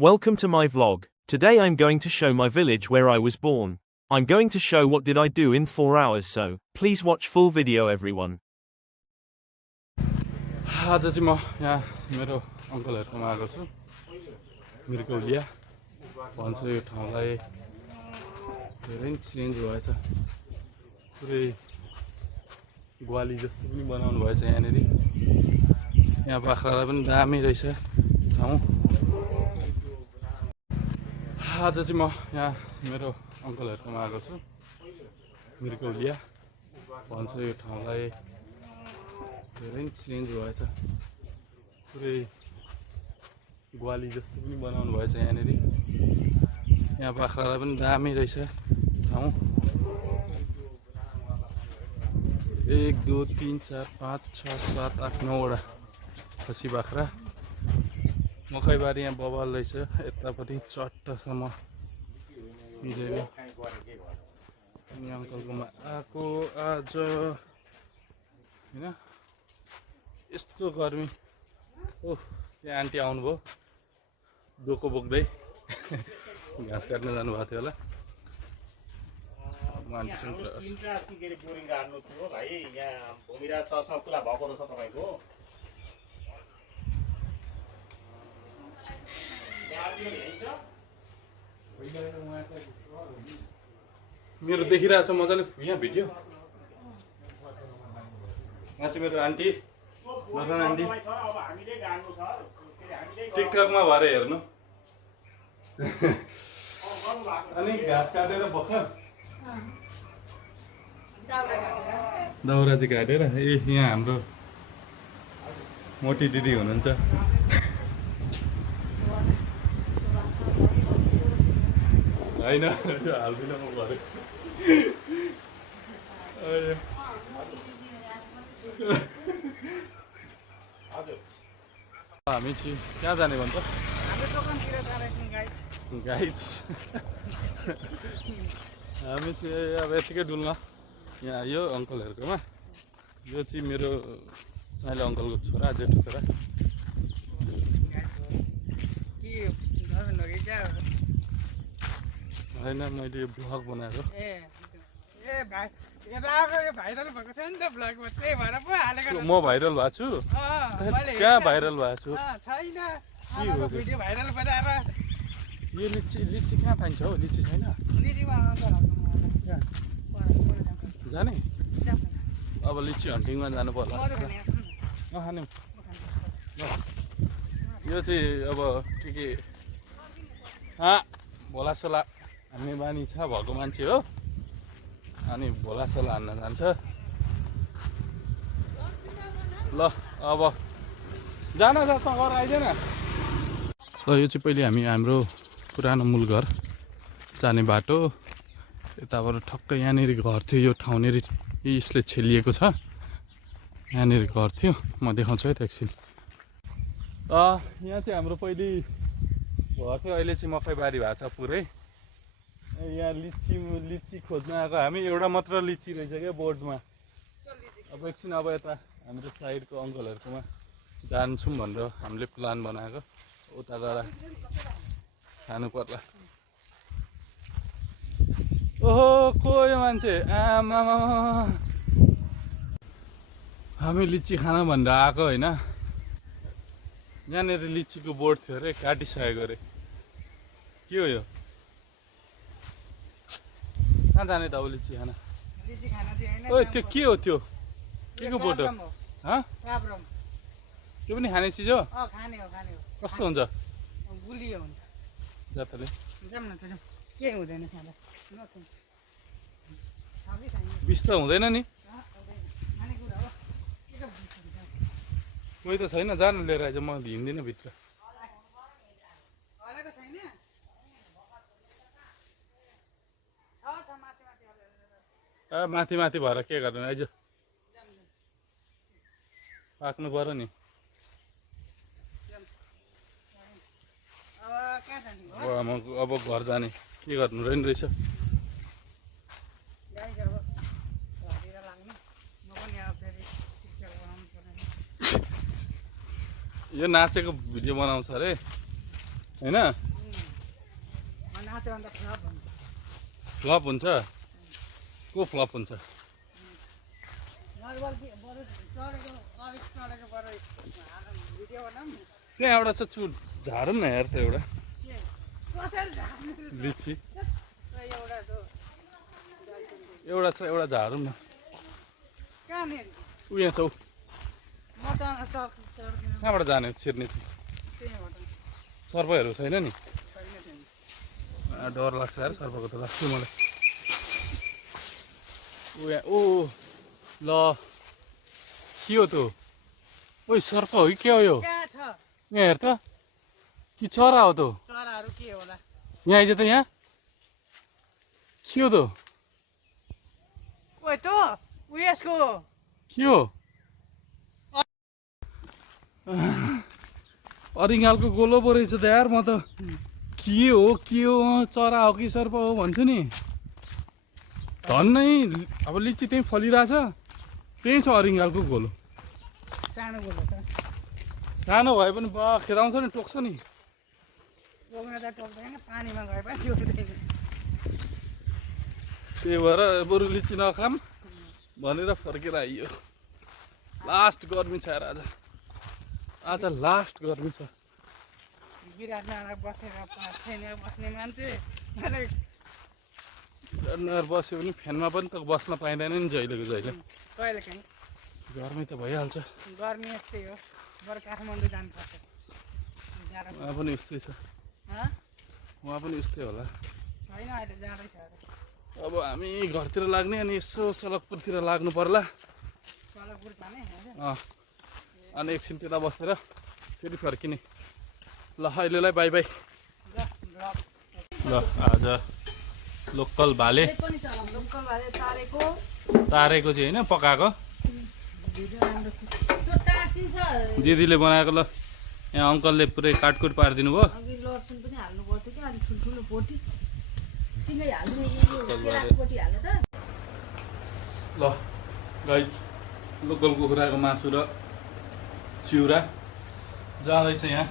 Welcome to my vlog. Today I'm going to show my village where I was born. I'm going to show what did I do in 4 hours, so please watch full video everyone. आज चाहिँ म यहाँ मेरो अङ्कलहरुकोमा आएको छु। मिर्गौलिया भन्छ यो ठाउँलाई। धेरै चेन्ज भएछ। पुरै ग्वाली जस्तो पनि बनाउनु भएछ यहाँनेरि। यहाँ बाख्रालाई पनि दामी रहेछ ठाउँ। आज चाहिँ म यहाँ मेरो अङ्कलहरुकोमा आएको छु। मिर्गौलिया भन्छ यो ठाउँलाई। धेरै चेन्ज भएछ। पुरै ग्वाली जस्तो पनि बनाउनु भएछ यहाँनेरि। यहाँ बाख्रालाई पनि दामी रहेछ ठाउँ। 1 2 3 4 5 6 7 8 9 वटा खसी बाख्रा। मकैबारी यहाँ बबाल रहेछ। यतापट्टि चट्टसम्म मिलेर अनि अङ्कलकोमा आएको आज हैन। यस्तो गर्मी। ओह, यहाँ आन्टी आउनुभयो डोको बोक्दै घाँस काट्न जानुभएको थियो होला। मान्छेसँग बोरिङ गाड्नु थियो भाइ। यहाँ भूमिरा सरसँग कुरा भएको रहेछ तपाईको। मेरो देखिरहेछ मजाले यहाँ भिडियो। यहाँ चाहिँ मेरो आन्टी मदन आन्टी टिकटकमा भएर हेर्नु। अनि घाँस काटेर भर्खर दाउरा चाहिँ काटेर यहाँ हाम्रो मोटी दिदी हुनुहुन्छ। होइन हाल्दिनँ म भरे। हामी चाहिँ कहाँ जाने भन्छ? गाइड्स हामी चाहिँ अब यतिकै डुल्न यहाँ आयो अङ्कलहरुकोमा। यो चाहिँ मेरो साइलो अङ्कलको छोरा, जेठो छोरा। होइन मैले यो ब्लग बनाएको। म भाइरल भएको छु? कहाँ भाइरल भएको छु? यो लिची कहाँ पाइन्छ हौ? लिची छैन जाने? अब लिची हन्टिङमा जानु पर्ला। नखाने यो चाहिँ अब के भोलासोला हान्ने बानी छ भएको मान्छे हो। अनि भोलासोला हान्न जान्छ। ल अब जान जस्तो घर आइदेन। ल यो चाहिँ पहिले हाम्रो पुरानो मूल घर जाने बाटो। यताबाट ठक्कै यहाँनिर घर थियो। यो ठाउँनिर यसले छेलिएको छ। यहाँनिर घर थियो। म देखाउँछु है त एकछिन। यहाँ चाहिँ हाम्रो पहिले घर थियो। अहिले चाहिँ मकैबारी भएको छ पुरै। यहाँ लिची खोज्न आएको हामी। एउटा मात्र लिची रहेछ क्या बोर्डमा। अब एकछिन अब यता हाम्रो साइडको अङ्कलहरुकोमा जान्छौँ भनेर हामीले प्लान बनाएको। उता गएर खानु पर्ला। ओहो को यो मान्छे? आमा हामी लिची खान भनेर आएको होइन। यहाँनिर लिचीको बोर्ड थियो अरे, काटिसकेको अरे। के हो यो? कहाँ जाने त अब लिची खान? ओ त्यो के हो? त्यो के को बोट हो? त्यो पनि खाने चिज हो? कस्तो हुन्छ? जातले विष त हुँदैन नि? कोही त छैन? जानु लिएर आइज। म हिँड्दिनँ भित्र। माथि माथि भएर के गर्नु? आइज पाक्नु पर्यो नि। अब घर जाने के गर्नु रहेछ? यो नाचेको भिडियो बनाउँछ अरे हैन। नाच्यो भने त फ्लप हुन्छ फ्लप हुन्छ को फ्लप हुन्छ नर्मल बरु चढेको अलिक चढेको बरु भिडियो बनाऊँ त्यहाँ एउटा छ झारौँ न हेर त एउटा कसरी झार्नु लिची एउटा त एउटा छ एउटा झारौँ न कहाँनिर ऊ यहाँ छ ऊ म त चढ्दिनँ कहाँबाट जाने छिर्ने त्यहीँबाट सर्पहरू छैन नि छैन छैन डर लाग्छ यार सर्पको त लाग्छ मलाई ऊ यहाँ ओ ल के हो त ओइ सर्प हो कि के हो यो कहाँ छ यहाँ हेर त कि चरा हो त चराहरू के होला यहाँ आइज त यहाँ के हो त ओइ त उयसको के हो अरिङ्गालको गोलो पो रहेछ त यार म त के हो चरा हो कि सर्प हो भन्छु नि धन्नै अब लिची त्यहीँ फलिरहेछ त्यहीँ छ अरिङ्गालको गोलो सानो बोल्छ त सानो भए पनि बा खेदाउँछ नि टोक्छ नि टोक्न त टोक्दैन पानीमा गए पनि टोक्दैन त्यही भएर बरु लिची नखाम भनेर फर्केर आइयो लास्ट गर्मी छ यार आज लास्ट गर्मी छ विराटनगर बसेर ट्रेनमा बस्ने मान्छे विराटनगर बस्यो भने फ्यानमा पनि त बस्न पाइँदैन नि जहिलेको जहिले कहिले काहीँ गर्मी त भइहाल्छ गर्मी यस्तै हो बरु काठमाडौँ जानुपर्छ जाडो उहाँ पनि उस्तै छ हँ उहाँ पनि उस्तै होला होइन अहिले जाडै छ अरे अब हामी घरतिर लाग्ने अनि यसो सडकपुरतिर लाग्नु पर्ला सडकपुर जाने होइन अनि एकछिन त्यता बसेर फेरि फर्किने ल अहिलेलाई बाई बाई ल आज लोकल भाले पनि चलाउँ लोकल भाले तारेको तारेको चाहिँ होइन पकाएको भिडियो राम्रो त्यो टाँसिन्छ दिदीले बनाएको ल यहाँ अङ्कलले पुरै काटकुट पारिदिनु भयो अघि लसुन पनि हाल्नु पर्थ्यो कि अलिक ठुल्ठुलो पोटी सिँगै हाल्नु केराको पोटी हाल्नु त ल गाइस लोकल कुखुराको मासु र चिउरा जाँदैछ यहाँ